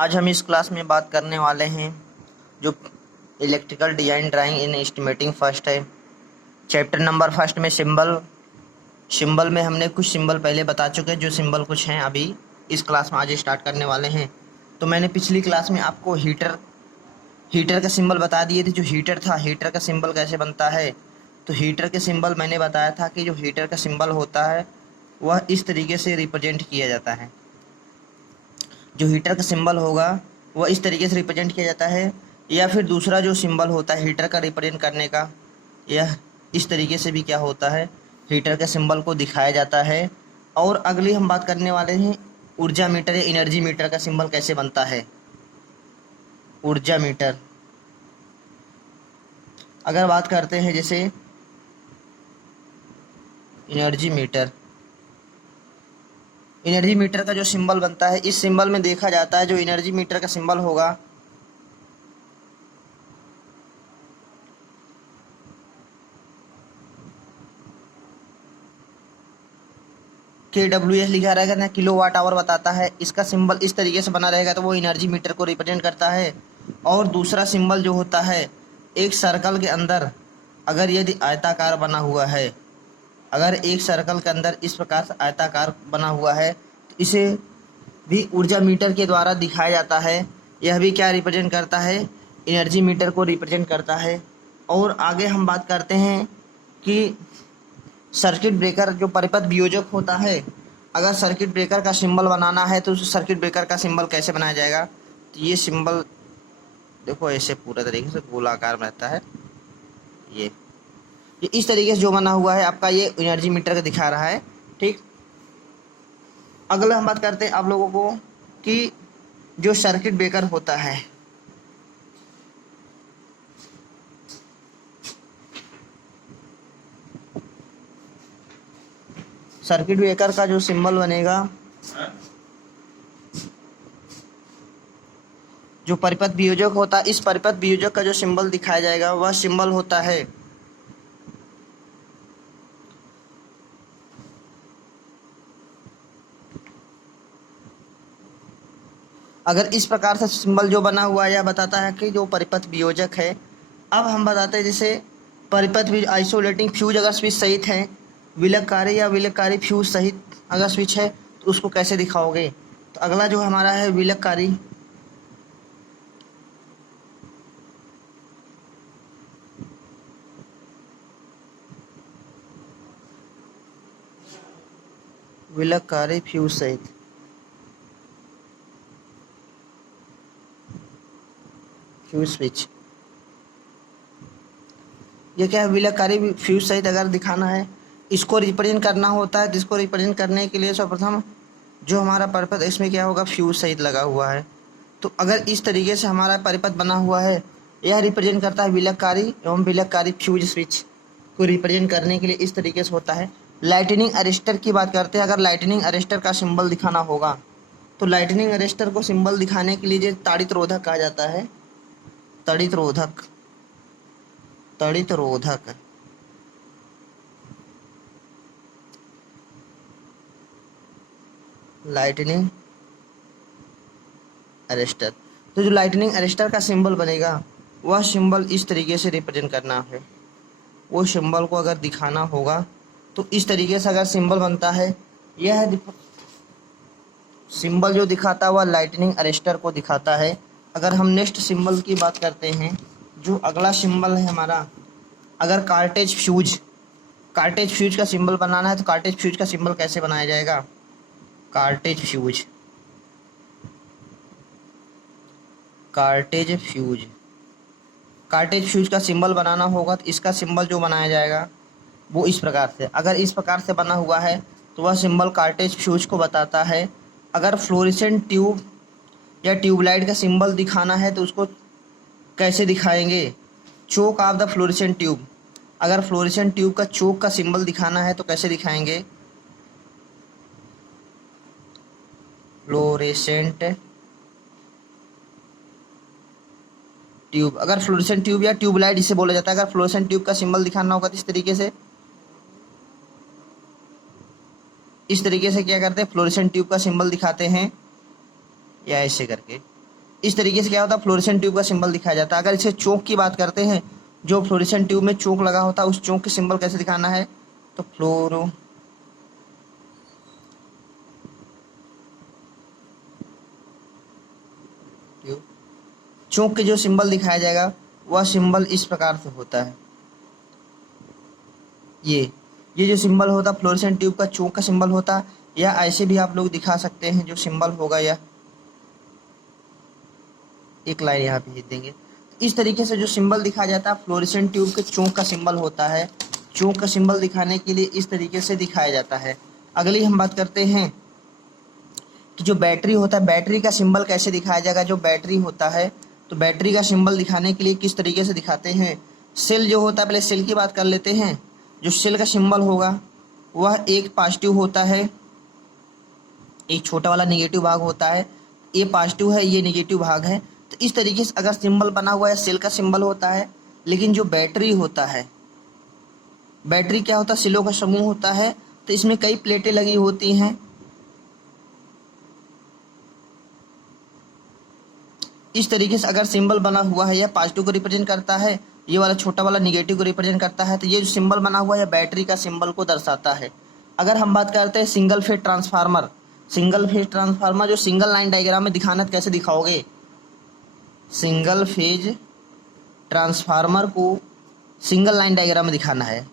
आज हम इस क्लास में बात करने वाले हैं जो इलेक्ट्रिकल डिजाइन ड्राइंग इन एस्टिमेटिंग फर्स्ट है। चैप्टर नंबर फर्स्ट में सिंबल में हमने कुछ सिंबल पहले बता चुके हैं, जो सिंबल कुछ हैं अभी इस क्लास में आज स्टार्ट करने वाले हैं। तो मैंने पिछली क्लास में आपको हीटर का सिंबल बता दिए थे। जो हीटर था, हीटर का सिंबल कैसे बनता है, तो हीटर के सिंबल मैंने बताया था कि जो हीटर का सिंबल होता है वह इस तरीके से रिप्रेजेंट किया जाता है। जो हीटर का सिंबल होगा वह इस तरीके से रिप्रेजेंट किया जाता है, या फिर दूसरा जो सिंबल होता है हीटर का रिप्रेजेंट करने का, यह इस तरीके से भी क्या होता है, हीटर के सिंबल को दिखाया जाता है। और अगली हम बात करने वाले हैं ऊर्जा मीटर या एनर्जी मीटर का सिंबल कैसे बनता है। ऊर्जा मीटर अगर बात करते हैं जैसे एनर्जी मीटर का जो सिंबल बनता है, इस सिंबल में देखा जाता है जो एनर्जी मीटर का सिंबल होगा KWS लिखा रहेगा ना, किलो वाट आवर बताता है। इसका सिंबल इस तरीके से बना रहेगा तो वो एनर्जी मीटर को रिप्रेजेंट करता है। और दूसरा सिंबल जो होता है, एक सर्कल के अंदर अगर यदि आयताकार बना हुआ है, अगर एक सर्कल के अंदर इस प्रकार से आयताकार बना हुआ है तो इसे भी ऊर्जा मीटर के द्वारा दिखाया जाता है। यह भी क्या रिप्रेजेंट करता है, एनर्जी मीटर को रिप्रेजेंट करता है। और आगे हम बात करते हैं कि सर्किट ब्रेकर जो परिपथ वियोजक होता है, अगर सर्किट ब्रेकर का सिंबल बनाना है तो उस सर्किट ब्रेकर का सिंबल कैसे बनाया जाएगा। तो ये सिंबल देखो ऐसे पूरा तरीके से गोलाकार में रहता है। ये इस तरीके से जो बना हुआ है आपका, ये एनर्जी मीटर का दिखा रहा है। ठीक, अगला हम बात करते हैं आप लोगों को कि जो सर्किट ब्रेकर होता है, सर्किट ब्रेकर का जो सिंबल बनेगा, जो परिपथ वियोजक होता है, इस परिपथ वियोजक का जो सिंबल दिखाया जाएगा वह सिंबल होता है अगर इस प्रकार से सिंबल जो बना हुआ है यह बताता है कि जो परिपथ वियोजक है। अब हम बताते हैं जैसे परिपथ आइसोलेटिंग फ्यूज अगर स्विच सहित है, विलककारी या विलककारी फ्यूज सहित अगर स्विच है तो उसको कैसे दिखाओगे। तो अगला जो हमारा है विलककारी, विलककारी फ्यूज सहित फ्यूज स्विच, ये क्या है, विलककारी फ्यूज सहित अगर दिखाना है, इसको रिप्रेजेंट करना होता है। जिसको रिप्रेजेंट करने के लिए सर्वप्रथम जो हमारा परिपथ, इसमें क्या होगा, फ्यूज सहित लगा हुआ है। तो अगर इस तरीके से हमारा परिपथ बना हुआ है, यह रिप्रेजेंट करता है विलककारी एवं विलककारी फ्यूज स्विच को रिप्रेजेंट करने के लिए इस तरीके से होता है। लाइटनिंग अरेस्टर की बात करते हैं, अगर लाइटनिंग अरेस्टर का सिंबल दिखाना होगा तो लाइटनिंग अरेस्टर को सिंबल दिखाने के लिए ताड़ित रोधक कहा जाता है। तड़ित रोधक, तड़ित रोधक लाइटनिंग अरेस्टर। तो जो लाइटनिंग अरेस्टर का सिंबल बनेगा वह सिंबल इस तरीके से रिप्रेजेंट करना है। वो सिंबल को अगर दिखाना होगा तो इस तरीके से अगर सिंबल बनता है, यह सिंबल जो दिखाता है वह लाइटनिंग अरेस्टर को दिखाता है। अगर हम नेक्स्ट सिंबल की बात करते हैं, जो अगला सिंबल है हमारा, अगर कार्टेज फ्यूज का सिंबल बनाना है तो कार्टेज फ्यूज का सिंबल कैसे बनाया जाएगा। कार्टेज फ्यूज का सिंबल बनाना होगा तो इसका सिंबल जो बनाया जाएगा वो इस प्रकार से, अगर इस प्रकार से बना हुआ है तो वह सिंबल कार्टेज फ्यूज को बताता है। अगर फ्लोरेसेंट ट्यूब या ट्यूबलाइट का सिंबल दिखाना है तो उसको कैसे दिखाएंगे, चोक ऑफ द फ्लोरेसेंट ट्यूब। अगर फ्लोरेसेंट ट्यूब का चोक का सिंबल दिखाना है तो कैसे दिखाएंगे, फ्लोरेसेंट ट्यूब। अगर फ्लोरेसेंट ट्यूब या ट्यूबलाइट इसे बोला जाता है, अगर फ्लोरेसेंट ट्यूब का सिंबल दिखाना होगा तो इस तरीके से क्या करते हैं, फ्लोरेसेंट ट्यूब का सिंबल दिखाते हैं या ऐसे करके। इस तरीके से क्या होता है, फ्लोरेसेंट ट्यूब का सिंबल दिखाया जाता है। अगर इसे चोक की बात करते हैं, जो फ्लोरेसेंट ट्यूब में चोक लगा होता है, उस चोक के सिंबल कैसे दिखाना है, तो फ्लोरो ट्यूब, चोक के जो सिंबल दिखाया जाएगा वह सिंबल इस प्रकार से होता है। ये जो सिंबल होता है फ्लोरेसेंट ट्यूब का चोक का सिंबल होता है, या ऐसे भी आप लोग दिखा सकते हैं, जो सिंबल होगा या एक लाइन यहाँ पे देंगे। इस तरीके से जो सिंबल दिखाया जाता है फ्लोरेसेंट ट्यूब के चोक का सिंबल होता है। चोक का सिंबल दिखाने के लिए इस तरीके से दिखाया जाता है। अगली हम बात करते हैं कि जो बैटरी होता है, बैटरी का सिंबल कैसे दिखाया जाएगा। जो बैटरी होता है, तो बैटरी का सिंबल दिखाने के लिए किस तरीके से दिखाते हैं। सेल जो होता है, पहले सेल की बात कर लेते हैं। जो सेल का सिंबल होगा वह एक पॉजिटिव होता है, एक छोटा वाला नेगेटिव भाग होता है। ये पॉजिटिव है, ये नेगेटिव भाग है। तो इस तरीके से अगर सिंबल बना हुआ है, सेल का सिंबल होता है। लेकिन जो बैटरी होता है, बैटरी क्या होता है, सेलों का समूह होता है। तो इसमें कई प्लेटें लगी होती हैं। इस तरीके से अगर सिंबल बना हुआ है, यह पॉजिटिव को रिप्रेजेंट करता है, ये वाला छोटा वाला निगेटिव को रिप्रेजेंट करता है। तो ये जो सिंबल बना हुआ है बैटरी का सिंबल को दर्शाता है। अगर हम बात करते हैं single phase transformer, single phase transformer जो सिंगल लाइन डायग्राम में दिखाना, तो कैसे दिखाओगे। सिंगल फेज ट्रांसफार्मर को सिंगल लाइन डायग्राम में दिखाना है,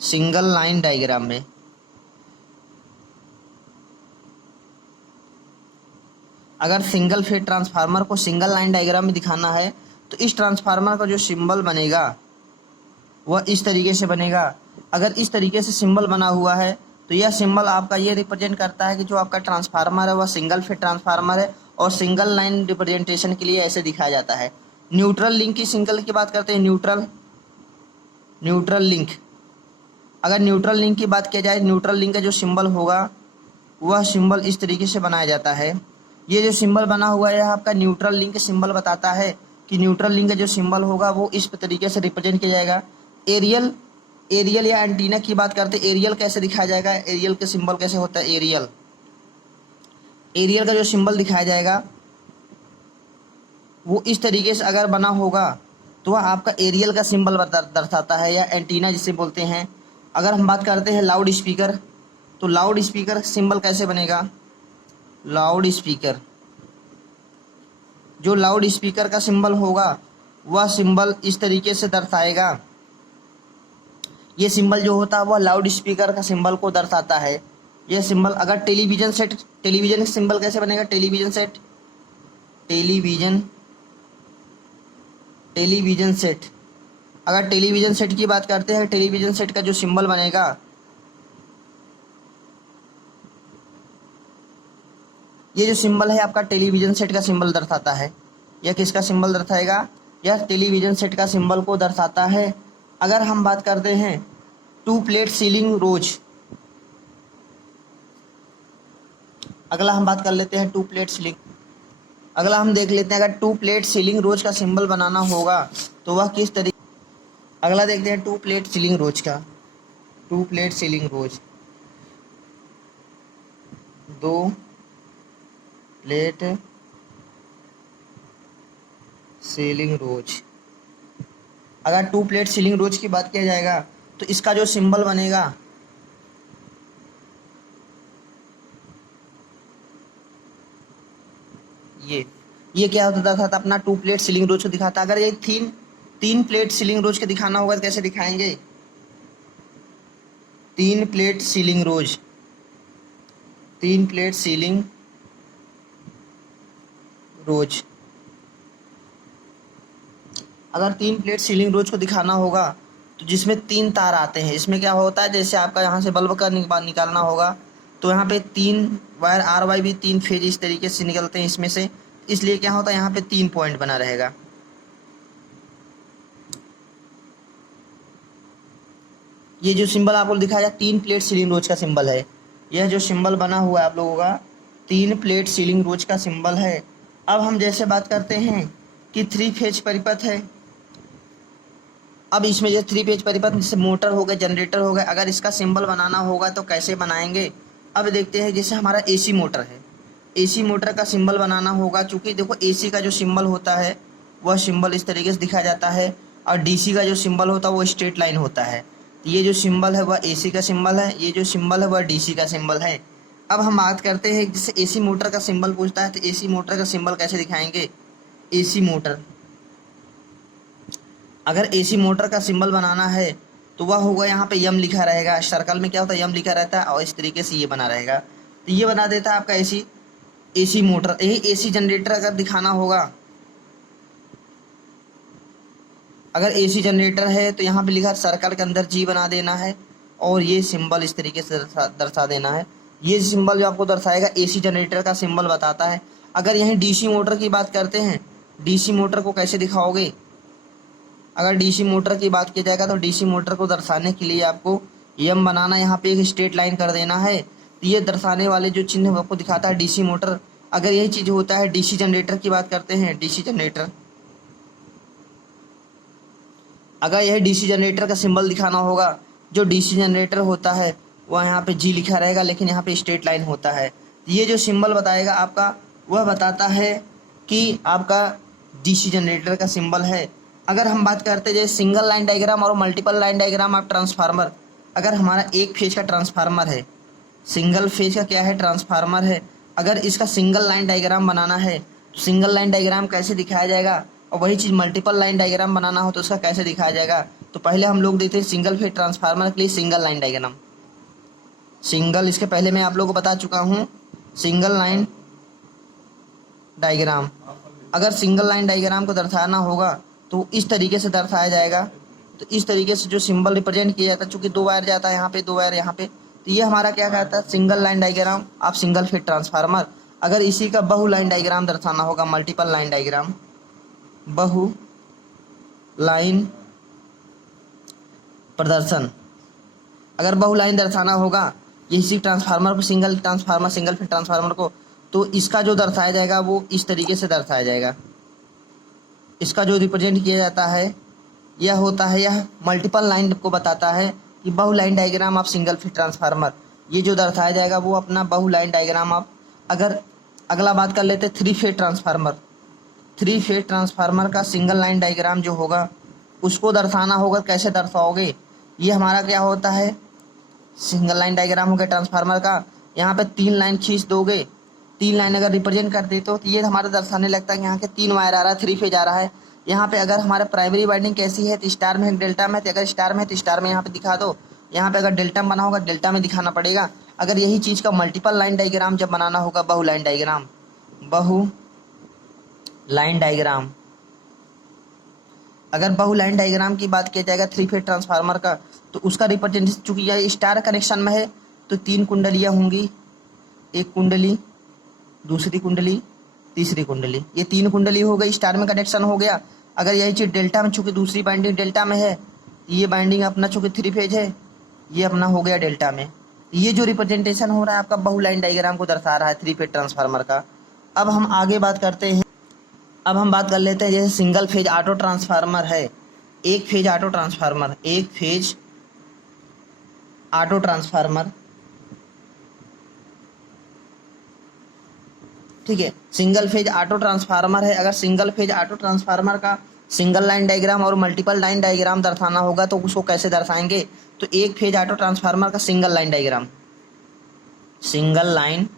सिंगल लाइन डायग्राम में। अगर सिंगल फेज ट्रांसफार्मर को सिंगल लाइन डायग्राम में दिखाना है, तो इस ट्रांसफार्मर का जो सिंबल बनेगा वह इस तरीके से बनेगा। अगर इस तरीके से सिंबल बना हुआ है, तो यह सिंबल आपका ये रिप्रेजेंट करता है कि जो आपका ट्रांसफार्मर है वह सिंगल फेज ट्रांसफार्मर है, और सिंगल लाइन रिप्रेजेंटेशन के लिए ऐसे दिखाया जाता है। न्यूट्रल लिंक की सिंगल की बात करते हैं, न्यूट्रल लिंक। अगर न्यूट्रल लिंक की बात किया जाए, न्यूट्रल लिंक का जो सिंबल होगा वह सिंबल इस तरीके से बनाया जाता है। ये जो सिंबल बना हुआ है, यह आपका न्यूट्रल लिंक सिंबल बताता है कि न्यूट्रल लिंक का जो सिंबल होगा वो इस तरीके से रिप्रेजेंट किया जाएगा। एरियल या एंटीना की बात करते हैं, एरियल कैसे दिखाया जाएगा, एरियल का सिंबल कैसे होता है। एरियल का जो सिंबल दिखाया जाएगा वो इस तरीके से अगर बना होगा, तो वह आपका एरियल का सिंबल दर्शाता है, या एंटीना जिसे बोलते हैं। अगर हम बात करते हैं लाउड स्पीकर, तो लाउड स्पीकर सिंबल कैसे बनेगा। लाउड स्पीकर, जो लाउड स्पीकर का सिंबल होगा वह सिंबल इस तरीके से दर्शाएगा। ये सिंबल जो होता है वह लाउड स्पीकर का सिंबल को दर्शाता है। यह सिंबल, अगर टेलीविजन सेट, टेलीविजन सिंबल कैसे बनेगा। टेलीविजन सेट, अगर टेलीविजन सेट की बात करते हैं, टेलीविजन सेट का जो सिंबल बनेगा, ये जो सिंबल है आपका टेलीविजन सेट का सिंबल दर्शाता है। यह किसका सिंबल दर्शाएगा, यह टेलीविजन सेट का सिंबल को दर्शाता है। अगर हम बात करते हैं टू प्लेट सीलिंग रोज, अगला हम बात कर लेते हैं टू प्लेट सीलिंग। अगला हम देख लेते हैं, अगर टू प्लेट सीलिंग रोज का सिंबल बनाना होगा तो वह किस तरीके। अगला देखते हैं टू प्लेट सीलिंग रोज का। टू प्लेट सीलिंग रोज, दो प्लेट सीलिंग रोज। अगर टू प्लेट सीलिंग रोज की बात किया जाएगा, तो इसका जो सिंबल बनेगा ये क्या होता था, अपना टू प्लेट सीलिंग रोज को दिखाता। अगर ये तीन प्लेट सीलिंग रोज के दिखाना होगा तो कैसे दिखाएंगे। तीन प्लेट सीलिंग रोज, तीन प्लेट सीलिंग रोज। अगर तीन प्लेट सीलिंग रोज को दिखाना होगा, तो जिसमें तीन तार आते हैं, इसमें क्या होता है, जैसे आपका यहाँ से बल्ब का निकालना होगा, तो यहाँ पे तीन वायर आर वाई भी तीन फेज इस तरीके से निकलते हैं इसमें से, इसलिए क्या होता है यहाँ पे 3 पॉइंट बना रहेगा। ये जो सिंबल आपको दिखाया जाए, 3 प्लेट सीलिंग रोज का सिंबल है। यह जो सिंबल बना हुआ है आप लोगों का 3 प्लेट सीलिंग रोज का सिंबल है। अब हम जैसे बात करते हैं कि 3 फेज परिपथ है। अब इसमें जो 3 फेज परिपथ, जैसे मोटर हो गए, जनरेटर हो गए, अगर इसका सिंबल बनाना होगा तो कैसे बनाएंगे। अब देखते हैं, जैसे हमारा एसी मोटर है, एसी मोटर का सिंबल बनाना होगा, चूंकि देखो एसी का जो सिंबल होता है वह सिंबल इस तरीके से दिखाया जाता है और डीसी का जो सिंबल होता है वो स्ट्रेट लाइन होता है। तो ये जो सिंबल है वह एसी का सिंबल है, ये जो सिंबल है वह डीसी का सिंबल है। अब हम बात करते हैं जैसे एसी मोटर का सिंबल पूछता है तो एसी मोटर का सिंबल कैसे दिखाएंगे। एसी मोटर, अगर एसी मोटर का सिंबल बनाना है तो वह होगा यहाँ पे यम लिखा रहेगा, सर्कल में क्या होता है यम लिखा रहता है और इस तरीके से ये बना रहेगा। तो ये बना देता है आपका एसी, एसी मोटर। यही एसी जनरेटर अगर दिखाना होगा, अगर एसी जनरेटर है तो यहाँ पे लिखा सर्कल के अंदर जी बना देना है और ये सिंबल इस तरीके से दर्शा देना है। ये सिंबल जो आपको दर्शाएगा एसी जनरेटर का सिंबल बताता है। अगर यहीं डीसी मोटर की बात करते हैं, डीसी मोटर को कैसे दिखाओगे। अगर डीसी मोटर की बात की जाएगा तो डीसी मोटर को दर्शाने के लिए आपको एम बनाना, यहाँ पे एक स्ट्रेट लाइन कर देना है। तो ये दर्शाने वाले जो चिन्ह आपको दिखाता है डीसी मोटर। अगर यही चीज़ होता है डीसी जनरेटर की बात करते हैं, डीसी जनरेटर, अगर यह डीसी जनरेटर का सिंबल दिखाना होगा, जो डीसी जनरेटर होता है वह यहाँ पे जी लिखा रहेगा लेकिन यहाँ पे स्ट्रेट लाइन होता है। ये जो सिंबल बताएगा आपका वह बताता है कि आपका डीसी जनरेटर का सिंबल है। अगर हम बात करते हैं जैसे सिंगल लाइन डायग्राम और multiple line diagram of transformer, अगर हमारा एक फेज का ट्रांसफार्मर है, सिंगल फेज का क्या है ट्रांसफार्मर है, अगर इसका सिंगल लाइन डायग्राम बनाना है तो सिंगल लाइन डायग्राम कैसे दिखाया जाएगा, और वही चीज़ मल्टीपल लाइन डायग्राम बनाना हो तो उसका कैसे दिखाया जाएगा। तो पहले हम लोग देखते हैं सिंगल फेज ट्रांसफार्मर के लिए सिंगल लाइन डायग्राम। सिंगल, इसके पहले मैं आप लोगों को बता चुका हूँ सिंगल लाइन डायग्राम। अगर सिंगल लाइन डायग्राम को दर्शाना होगा तो इस तरीके से दर्शाया जाएगा। तो इस तरीके से जो सिंबल रिप्रेजेंट किया जाता है, चूंकि 2 वायर जाता है यहाँ पे, 2 वायर यहाँ पे, तो ये हमारा क्या कहता है सिंगल लाइन डायग्राम आप सिंगल फेज ट्रांसफार्मर। अगर इसी का बहु लाइन डायग्राम दर्शाना होगा, मल्टीपल लाइन डायग्राम, बहु लाइन प्रदर्शन, अगर बहु लाइन दर्शाना होगा इसी ट्रांसफार्मर को, single transformer, single phase transformer को, तो इसका जो दर्शाया जाएगा वो इस तरीके से दर्शाया जाएगा। इसका जो रिप्रेजेंट किया जाता है यह होता है, यह मल्टीपल लाइन को बताता है कि बहु line diagram of single phase transformer. ये जो दर्शाया जाएगा वो अपना बहु लाइन डायग्राम ऑफ। अगर अगला बात कर लेते हैं 3 फेज ट्रांसफार्मर, 3 फेज ट्रांसफार्मर का सिंगल लाइन डायग्राम जो होगा उसको दर्शाना होगा, कैसे दर्शाओगे। ये हमारा क्या होता है सिंगल लाइन डायग्राम हो गया ट्रांसफार्मर का, यहाँ पे 3 लाइन खींच दोगे, 3 लाइन अगर रिप्रेजेंट कर देते हो तो ये हमारा दर्शाने लगता है कि यहाँ के 3 वायर आ रहा है, 3 फेज आ रहा है। यहाँ पे अगर हमारा प्राइमरी वाइंडिंग कैसी है तो स्टार में है, डेल्टा में, तो अगर स्टार में है तो स्टार में यहाँ पे दिखा दो। यहाँ पे अगर डेल्टा में बना होगा डेल्टा में दिखाना पड़ेगा। अगर यही चीज़ का मल्टीपल लाइन डायग्राम जब बनाना होगा, बहु लाइन डायग्राम, बहु लाइन डायग्राम, अगर बहु लाइन डायग्राम की बात किया जाएगा 3 फेज ट्रांसफार्मर का, तो उसका रिप्रेजेंटेशन, चूंकि यह स्टार कनेक्शन में है तो 3 कुंडलियाँ होंगी, एक कुंडली, दूसरी कुंडली, तीसरी कुंडली, ये 3 कुंडली हो गई, स्टार में कनेक्शन हो गया। अगर यही चीज़ डेल्टा में, चूंकि दूसरी बाइंडिंग डेल्टा में है, ये बाइंडिंग अपना चूंकि 3 फेज है, ये अपना हो गया डेल्टा में। ये जो रिप्रेजेंटेशन हो रहा है आपका बहु लाइन डायग्राम को दर्शा रहा है 3 फेज ट्रांसफार्मर का। अब हम आगे बात करते हैं, अब हम बात कर लेते हैं जैसे सिंगल फेज ऑटो ट्रांसफार्मर है, एक फेज ऑटो ट्रांसफार्मर, एक फेज ऑटो ट्रांसफार्मर, ठीक है, सिंगल फेज ऑटो ट्रांसफार्मर है। अगर सिंगल फेज ऑटो ट्रांसफार्मर का सिंगल लाइन डायग्राम और मल्टीपल लाइन डायग्राम दर्शाना होगा तो उसको कैसे दर्शाएंगे। तो एक फेज ऑटो ट्रांसफार्मर का single line diagram, single line,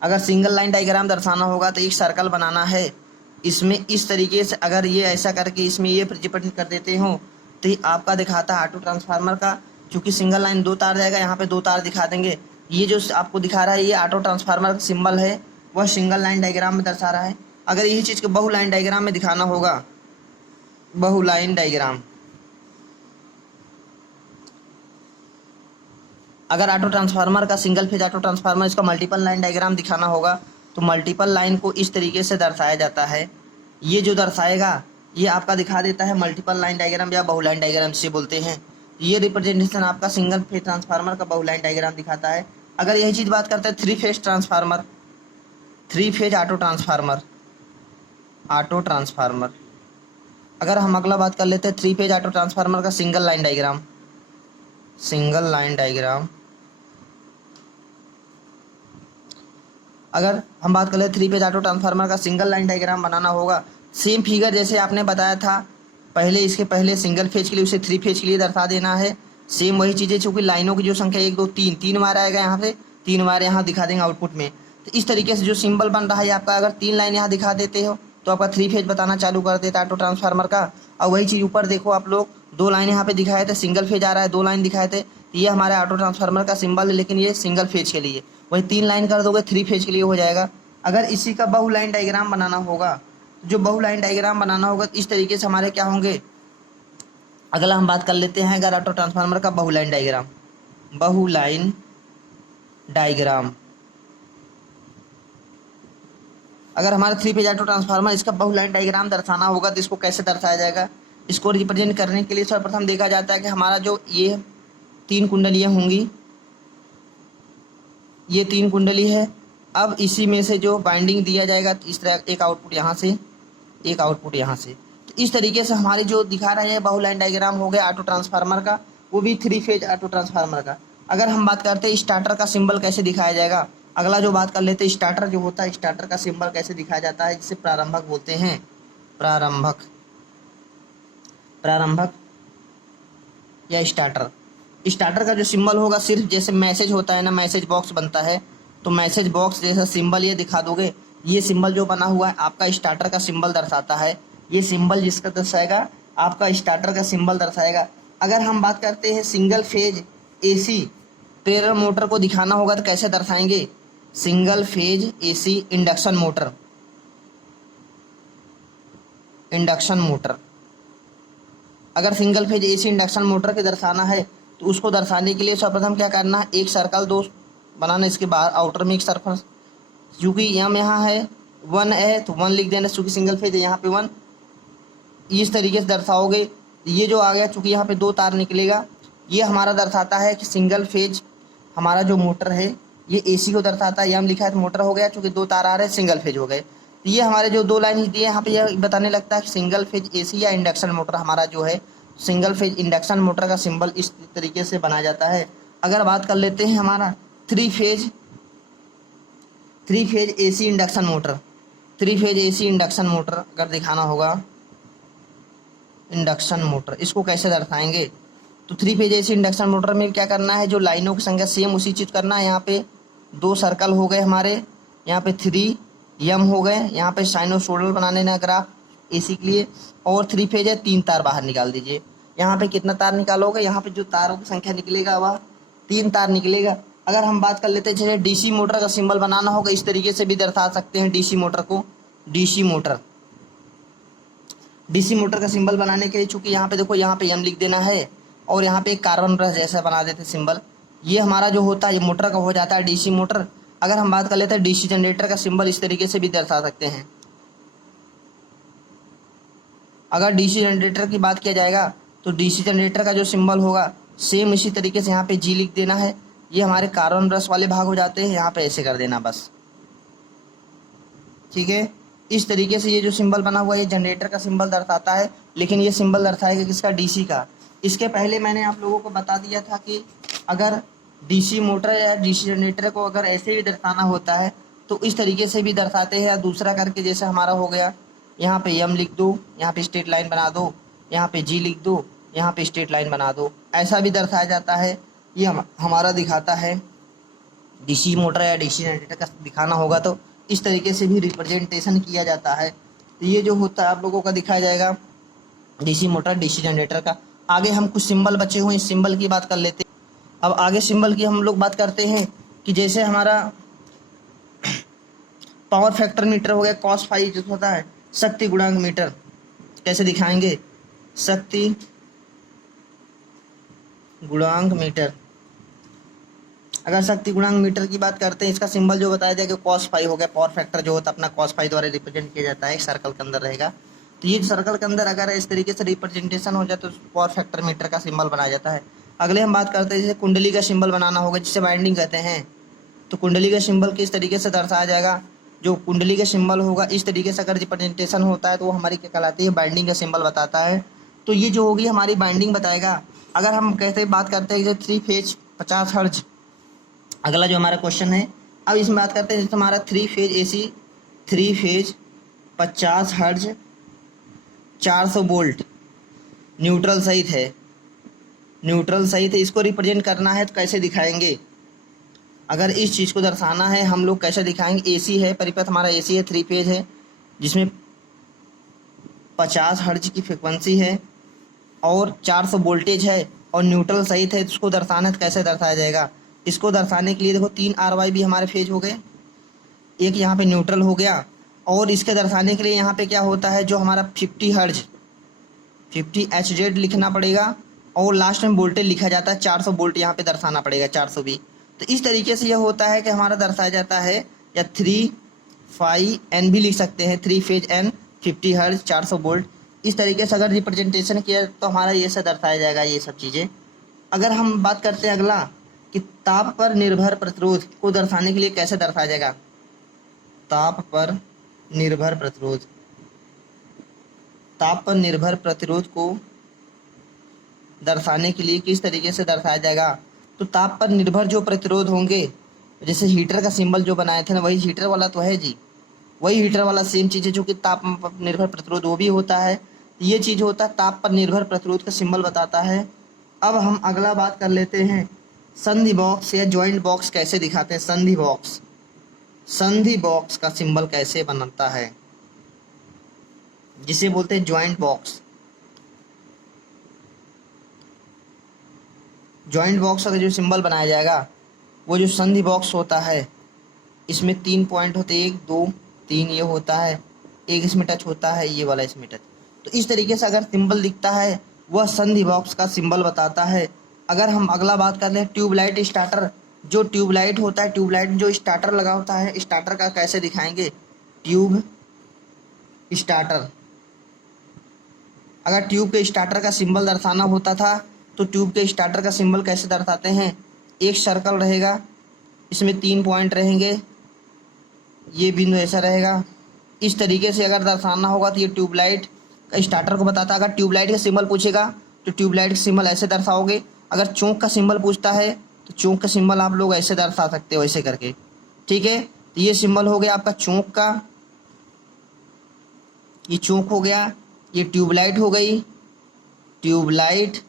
अगर सिंगल लाइन डायग्राम दर्शाना होगा तो एक सर्कल बनाना है, इसमें इस तरीके से अगर ये ऐसा करके इसमें ये रिप्रेजेंट कर देते हो तो ये आपका दिखाता है ऑटो ट्रांसफार्मर का। चूंकि सिंगल लाइन 2 तार जाएगा, यहाँ पे 2 तार दिखा देंगे। ये जो आपको दिखा रहा है ये ऑटो ट्रांसफार्मर का सिंबल है, वह सिंगल लाइन डायग्राम में दर्शा रहा है। अगर यही चीज़ को बहु लाइन डायग्राम में दिखाना होगा, बहु लाइन डायग्राम, अगर ऑटो ट्रांसफार्मर का सिंगल फेज ऑटो ट्रांसफार्मर इसका मल्टीपल लाइन डायग्राम दिखाना होगा तो मल्टीपल लाइन को इस तरीके से दर्शाया जाता है। ये जो दर्शाएगा ये आपका दिखा देता है मल्टीपल लाइन डायग्राम या बहु लाइन डायग्राम जिसे बोलते हैं। ये रिप्रेजेंटेशन आपका सिंगल फेज ट्रांसफार्मर का बहु लाइन डायग्राम दिखाता है। अगर यही चीज़ बात करते हैं 3 phase transformer, 3 phase auto transformer, auto transformer, अगर हम अगला बात कर लेते हैं 3 फेज ऑटो ट्रांसफार्मर का single line diagram, single line diagram, अगर हम बात करें 3 फेज ऑटो ट्रांसफार्मर का सिंगल लाइन डायग्राम बनाना होगा, सेम फिगर जैसे आपने बताया था पहले, इसके पहले सिंगल फेज के लिए उसे 3 फेज के लिए दर्शा देना है। सेम वही चीज़ें, चूँकि लाइनों की जो संख्या 1 2 3 3 बार आएगा यहाँ पे, 3 बार यहाँ दिखा देंगे आउटपुट में। तो इस तरीके से जो सिंबल बन रहा है आपका, अगर 3 लाइन यहाँ दिखा देते हो तो आपका 3 फेज बताना चालू कर देता है ऑटो ट्रांसफार्मर का। और वही चीज़ ऊपर देखो आप लोग, 2 लाइन यहाँ पे दिखाए थे, सिंगल फेज आ रहा है, 2 लाइन दिखाए थे, ये हमारे ऑटो ट्रांसफार्मर का सिंबल है, लेकिन ये सिंगल फेज के लिए। वही 3 लाइन कर दोगे 3 फेज के लिए हो जाएगा। अगर इसी का बहु लाइन डायग्राम बनाना होगा, जो बहु लाइन डायग्राम बनाना होगा इस तरीके से हमारे क्या होंगे। अगला हम बात कर लेते हैं अगर ऑटो ट्रांसफार्मर का बहु लाइन डायग्राम। बहु लाइन डायग्राम, अगर हमारा 3 फेज ऑटो ट्रांसफार्मर इसका बहु लाइन डायग्राम दर्शाना होगा तो इसको कैसे दर्शाया जाएगा। इसको रिप्रेजेंट करने के लिए सर्वप्रथम देखा जाता है कि हमारा जो ये 3 कुंडलियाँ होंगी, ये 3 कुंडली है। अब इसी में से जो बाइंडिंग दिया जाएगा इस तरह, एक आउटपुट यहाँ से, एक आउटपुट यहाँ से। तो इस तरीके से हमारी जो दिखा रहे हैं बहु लाइन डायग्राम हो गया ऑटो ट्रांसफार्मर का, वो भी 3 फेज ऑटो ट्रांसफार्मर का। अगर हम बात करते हैं स्टार्टर का सिंबल कैसे दिखाया जाएगा, अगला जो बात कर लेते हैं स्टार्टर जो होता है, स्टार्टर का सिंबल कैसे दिखाया जाता है, जिसे प्रारंभक बोलते हैं। प्रारंभक, प्रारंभक या स्टार्टर। स्टार्टर का जो सिंबल होगा, सिर्फ जैसे मैसेज होता है ना, मैसेज बॉक्स बनता है, तो मैसेज बॉक्स जैसा सिंबल ये दिखा दोगे। ये सिंबल जो बना हुआ है आपका स्टार्टर का सिंबल दर्शाता है। ये सिंबल जिसका दर्शाएगा आपका स्टार्टर का सिंबल दर्शाएगा। अगर हम बात करते हैं सिंगल फेज एसी प्रेरण मोटर को दिखाना होगा तो कैसे दर्शाएंगे। Single phase AC induction motor, induction motor. अगर single phase AC induction motor के दर्शाना है तो उसको दर्शाने के लिए सर्वप्रथम क्या करना है, एक सर्कल 2 बनाना, इसके बाहर आउटर में एक सर्कल, क्योंकि एम यहाँ है 1 है तो 1 लिख देना, चूँकि सिंगल फेज है यहाँ पे 1। इस तरीके से दर्शाओगे। ये जो आ गया, चूँकि यहाँ पे 2 तार निकलेगा, ये हमारा दर्शाता है कि सिंगल फेज हमारा जो मोटर है ये एसी को दर्शाता है। एम लिखा है तो मोटर हो गया, चूँकि 2 तार आ रहे हैं सिंगल फेज हो गए। तो ये हमारे जो 2 लाइन दिए यहाँ पे यह बताने लगता है कि सिंगल फेज एसी या इंडक्शन मोटर हमारा जो है, सिंगल फेज इंडक्शन मोटर का सिंबल इस तरीके से बनाया जाता है। अगर बात कर लेते हैं हमारा 3 phase AC induction motor, 3 phase AC induction motor अगर दिखाना होगा, इंडक्शन मोटर, इसको कैसे दर्शाएंगे। तो 3 फेज एसी इंडक्शन मोटर में क्या करना है, जो लाइनों की संख्या सेम उसी चीज़ करना है। यहाँ पे 2 सर्कल हो गए हमारे, यहाँ पे 3 एम हो गए, यहाँ पे साइनोसोडल बनाने ना ग्राफ एसी के लिए, और 3 फेज है 3 तार बाहर निकाल दीजिए। यहाँ पे कितना तार निकालोगे, यहाँ पे जो तारों की संख्या निकलेगा वह 3 तार निकलेगा। अगर हम बात कर लेते हैं जैसे डीसी मोटर का सिंबल बनाना होगा, इस तरीके से भी दर्शा सकते हैं डीसी मोटर को। डीसी मोटर का सिंबल बनाने के लिए, चूंकि यहाँ पे देखो, यहाँ पे एम लिख देना है और यहाँ पे एक कार्बन ब्रश जैसा बना देते सिंबल। ये हमारा जो होता है ये मोटर का हो जाता है डीसी मोटर। अगर हम बात कर लेते हैं डीसी जनरेटर का सिंबल, इस तरीके से भी दर्शा सकते हैं। अगर डीसी जनरेटर की बात किया जाएगा तो डीसी जनरेटर का जो सिंबल होगा सेम इसी तरीके से यहाँ पे जी लिख देना है। ये हमारे कार्बन ब्रश वाले भाग हो जाते हैं, यहाँ पे ऐसे कर देना बस, ठीक है। इस तरीके से ये जो सिंबल बना हुआ है ये जनरेटर का सिंबल दर्शाता है, लेकिन ये सिंबल दर्शाएगा किसका, डीसी का। इसके पहले मैंने आप लोगों को बता दिया था कि अगर डीसी मोटर या डीसी जनरेटर को अगर ऐसे भी दर्शाना होता है तो इस तरीके से भी दर्शाते हैं, या दूसरा करके जैसे हमारा हो गया, यहाँ पे एम लिख दो, यहाँ पे स्ट्रेट लाइन बना दो, यहाँ पे जी लिख दो, यहाँ पे स्ट्रेट लाइन बना दो, ऐसा भी दर्शाया जाता है। ये हमारा दिखाता है डीसी मोटर या डीसी जनरेटर का दिखाना होगा तो इस तरीके से भी रिप्रेजेंटेशन किया जाता है। तो ये जो होता है आप लोगों का दिखाया जाएगा डीसी मोटर डीसी जनरेटर का। आगे हम कुछ सिंबल बचे हुए, इस सिंबल की बात कर लेते हैं। अब आगे सिंबल की हम लोग बात करते हैं कि जैसे हमारा पावर फैक्टर मीटर हो गया, कॉस फाई जो होता है, शक्ति गुणांक मीटर कैसे दिखाएंगे, शक्ति गुणांक मीटर। अगर शक्ति गुणांक मीटर की बात करते हैं, इसका सिंबल जो बताया जाएगा कॉस फाई हो गया। पावर फैक्टर जो होता है अपना कॉस फाई द्वारा रिप्रेजेंट किया जाता है, सर्कल के अंदर रहेगा। तो ये सर्कल के अंदर अगर इस तरीके से रिप्रेजेंटेशन हो जाए तो पावर फैक्टर मीटर का सिंबल बनाया जाता है। अगले हम बात करते हैं जैसे कुंडली का सिंबल बनाना होगा, जिसे बाइंडिंग कहते हैं। तो कुंडली का सिंबल किस तरीके से दर्शाया जाएगा, जो कुंडली का सिंबल होगा इस तरीके से अगर रिप्रेजेंटेशन होता है तो वो हमारी क्या कहलाती है, बाइंडिंग का सिंबल बताता है। तो ये जो होगी हमारी बाइंडिंग बताएगा। अगर हम कहते बात करते हैं 3 फेज 50 हर्ट्ज, अगला जो हमारा क्वेश्चन है अब इसमें बात करते हैं जैसे हमारा 3 फेज एसी, 3 फेज 50 हर्ज 400 वोल्ट न्यूट्रल सहित है, न्यूट्रल सहित है, इसको रिप्रेजेंट करना है तो कैसे दिखाएंगे? अगर इस चीज़ को दर्शाना है हम लोग कैसे दिखाएंगे? एसी है, परिपथ हमारा एसी है, 3 फेज है, जिसमें 50 हर्ज की फ्रिक्वेंसी है और 400 वोल्टेज है और न्यूट्रल सहित है, इसको दर्शाना है तो कैसे दर्शाया जाएगा? इसको दर्शाने के लिए देखो 3 RY भी हमारे फेज हो गए, एक यहाँ पे न्यूट्रल हो गया, और इसके दर्शाने के लिए यहाँ पे क्या होता है, जो हमारा 50 हर्ज 50 HZ लिखना पड़ेगा और लास्ट में वोल्टेज लिखा जाता है 400 वोल्ट यहाँ पे दर्शाना पड़ेगा, 400 भी। तो इस तरीके से यह होता है कि हमारा दर्शाया जाता है, या 3 भी लिख सकते हैं, 3 फेज N 50 हर्ज 400 वोल्ट। इस तरीके से अगर रिप्रेजेंटेशन किया तो हमारा ये सब दर्शाया जाएगा, ये सब चीज़ें। अगर हम बात करते हैं अगला कि ताप पर निर्भर प्रतिरोध को दर्शाने के लिए कैसे दर्शाया जाएगा? ताप पर निर्भर प्रतिरोध, ताप पर निर्भर प्रतिरोध को दर्शाने के लिए किस तरीके से दर्शाया जाएगा? तो ताप पर निर्भर जो प्रतिरोध होंगे, जैसे हीटर का सिंबल जो बनाए थे ना, वही हीटर वाला तो है जी, वही हीटर वाला सेम चीज़ है, जो कि ताप पर निर्भर प्रतिरोध वो भी होता है। ये चीज़ होता है ताप पर निर्भर प्रतिरोध का सिंबल बताता है। अब हम अगला बात कर लेते हैं, संधि बॉक्स या जॉइंट बॉक्स कैसे दिखाते हैं? संधि बॉक्स, संधि बॉक्स का सिंबल कैसे बनता है, जिसे बोलते हैं जॉइंट बॉक्स। जॉइंट बॉक्स का जो सिंबल बनाया जाएगा, वो जो संधि बॉक्स होता है, इसमें 3 पॉइंट होते हैं, 1 2 3 ये होता है, एक इसमें टच होता है, ये वाला इसमें टच। तो इस तरीके से अगर सिंबल दिखता है वह संधि बॉक्स का सिंबल बताता है। अगर हम अगला बात कर लें ट्यूबलाइट स्टार्टर, जो ट्यूबलाइट होता है, ट्यूबलाइट जो स्टार्टर लगा होता है, स्टार्टर का कैसे दिखाएंगे? Tube starter. अगर ट्यूब के स्टार्टर का सिंबल दर्शाना होता था तो ट्यूब के स्टार्टर का सिंबल कैसे दर्शाते हैं? एक सर्कल रहेगा, इसमें 3 पॉइंट रहेंगे, ये बिंदु ऐसा रहेगा। इस तरीके से अगर दर्शाना होगा तो ये ट्यूबलाइट का स्टार्टर को बताता है। अगर ट्यूबलाइट का सिंबल पूछेगा तो ट्यूबलाइट का सिंबल ऐसे दर्शाओगे। अगर चौक का सिंबल पूछता है तो चौक का सिंबल आप लोग ऐसे दर्शा सकते हो, ऐसे करके, ठीक है। तो ये सिंबल हो गया आपका चौक का, ये चौक हो गया, ये ट्यूबलाइट हो गई, ट्यूबलाइट,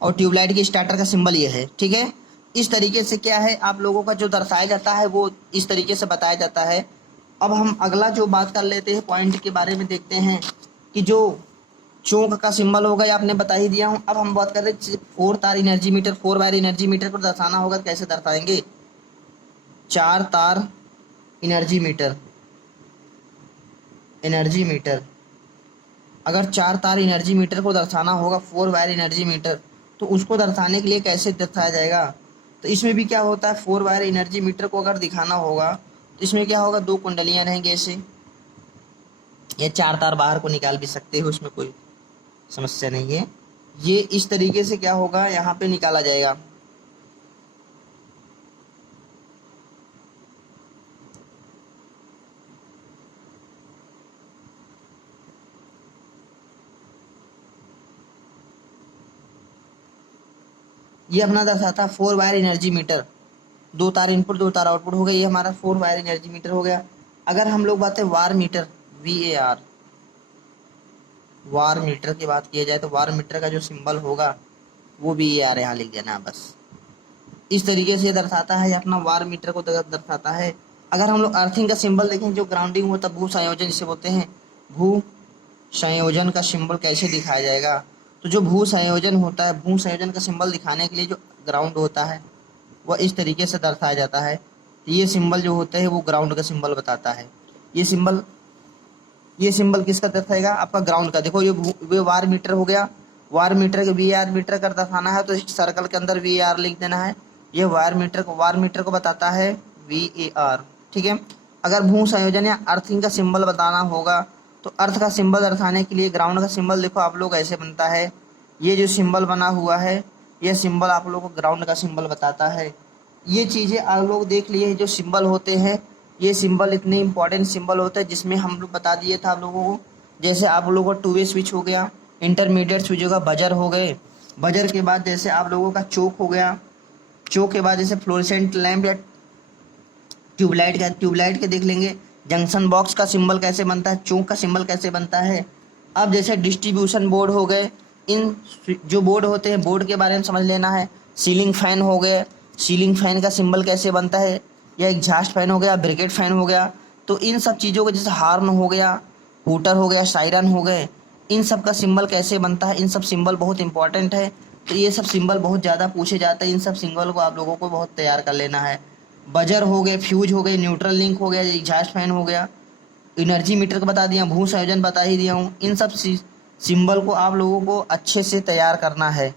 और ट्यूबलाइट के स्टार्टर का सिंबल ये है, ठीक है। इस तरीके से क्या है, आप लोगों का जो दर्शाया जाता है वो इस तरीके से बताया जाता है। अब हम अगला जो बात कर लेते हैं पॉइंट के बारे में, देखते हैं कि जो चौक का सिंबल होगा, ये आपने बता ही दिया हूँ। अब हम बात कर रहे हैं 4 तार energy meter, 4 wire energy meter को दर्शाना होगा तो कैसे दर्शाएंगे? 4 तार एनर्जी मीटर, एनर्जी मीटर। अगर 4 तार एनर्जी मीटर को दर्शाना होगा, 4 वायर एनर्जी मीटर, तो उसको दर्शाने के लिए कैसे दर्शाया जाएगा? तो इसमें भी क्या होता है, 4 वायर एनर्जी मीटर को अगर दिखाना होगा तो इसमें क्या होगा, 2 कुंडलियाँ रहेंगी ऐसे, या 4 तार बाहर को निकाल भी सकते हो, उसमें कोई समस्या नहीं है। ये इस तरीके से क्या होगा, यहाँ पे निकाला जाएगा। ये अपना दर्शाता 4 वायर एनर्जी मीटर, 2 तार इनपुट 2 तार आउटपुट हो गया, ये हमारा 4 वायर एनर्जी मीटर हो गया। अगर हम लोग बात है वार मीटर, VAR, वार मीटर की बात किया जाए तो वार मीटर का जो सिंबल होगा वो VAR यहाँ लिख देना बस। इस तरीके से दर्शाता है, अपना वार मीटर को दर्शाता है। अगर हम लोग अर्थिंग का सिंबल देखें, जो ग्राउंडिंग होता है, भू संयोजन जिसे बोलते हैं, भू संयोजन का सिंबल कैसे दिखाया जाएगा? तो जो भू संयोजन होता है, भू संयोजन का सिंबल दिखाने के लिए जो ग्राउंड होता है वह इस तरीके से दर्शाया जाता है। ये सिंबल जो होता है वो ग्राउंड का सिंबल बताता है। ये सिंबल किसका दर्शाएगा? आपका ग्राउंड का। देखो ये वार मीटर हो गया, वार मीटर के VAR मीटर का दर्शाना है तो इस सर्कल के अंदर VAR लिख देना है। ये वार मीटर को बताता है VAR, ठीक है। अगर भू संयोजन या अर्थिंग का सिंबल बताना होगा तो अर्थ का सिंबल दर्शाने के लिए ग्राउंड का सिंबल देखो आप लोग ऐसे बनता है। ये जो सिंबल बना हुआ है, यह सिंबल आप लोगों को ग्राउंड का सिंबल बताता है। ये चीज़ें आप लोग देख लिए, जो सिंबल होते हैं, ये सिंबल इतने इंपॉर्टेंट सिंबल होते हैं, जिसमें हम लोग बता दिए था आप लोगों को। जैसे आप लोगों को 2 वे स्विच हो गया, इंटरमीडिएट स्विच होगा, बजर हो गए, बजर के बाद जैसे आप लोगों का चौक हो गया, चौक के बाद जैसे फ्लोरेसेंट लैंप या ट्यूबलाइट के देख लेंगे। जंक्शन बॉक्स का सिंबल कैसे बनता है, चौक का सिंबल कैसे बनता है। अब जैसे डिस्ट्रीब्यूशन बोर्ड हो गए, इन जो बोर्ड होते हैं बोर्ड के बारे में समझ लेना है। सीलिंग फैन हो गए, सीलिंग फैन का सिंबल कैसे बनता है, या एग्जॉस्ट फैन हो गया, ब्रिकेट फैन हो गया। तो इन सब चीज़ों को, जैसे हार्न हो गया, हूटर हो गया, सायरन हो गए, इन सब का सिंबल कैसे बनता है, इन सब सिंबल बहुत इंपॉर्टेंट है। तो ये सब सिंबल बहुत ज़्यादा पूछे जाते हैं, इन सब सिंबल को आप लोगों को बहुत तैयार कर लेना है। बजर हो गए, फ्यूज हो गए, न्यूट्रल लिंक हो गया, एग्जॉस्ट फैन हो गया, एनर्जी मीटर का बता दिया, भू संयोजन बता ही दिया हूँ। इन सब सिंबल को आप लोगों को अच्छे से तैयार करना है।